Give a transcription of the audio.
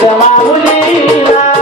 chama a mulherina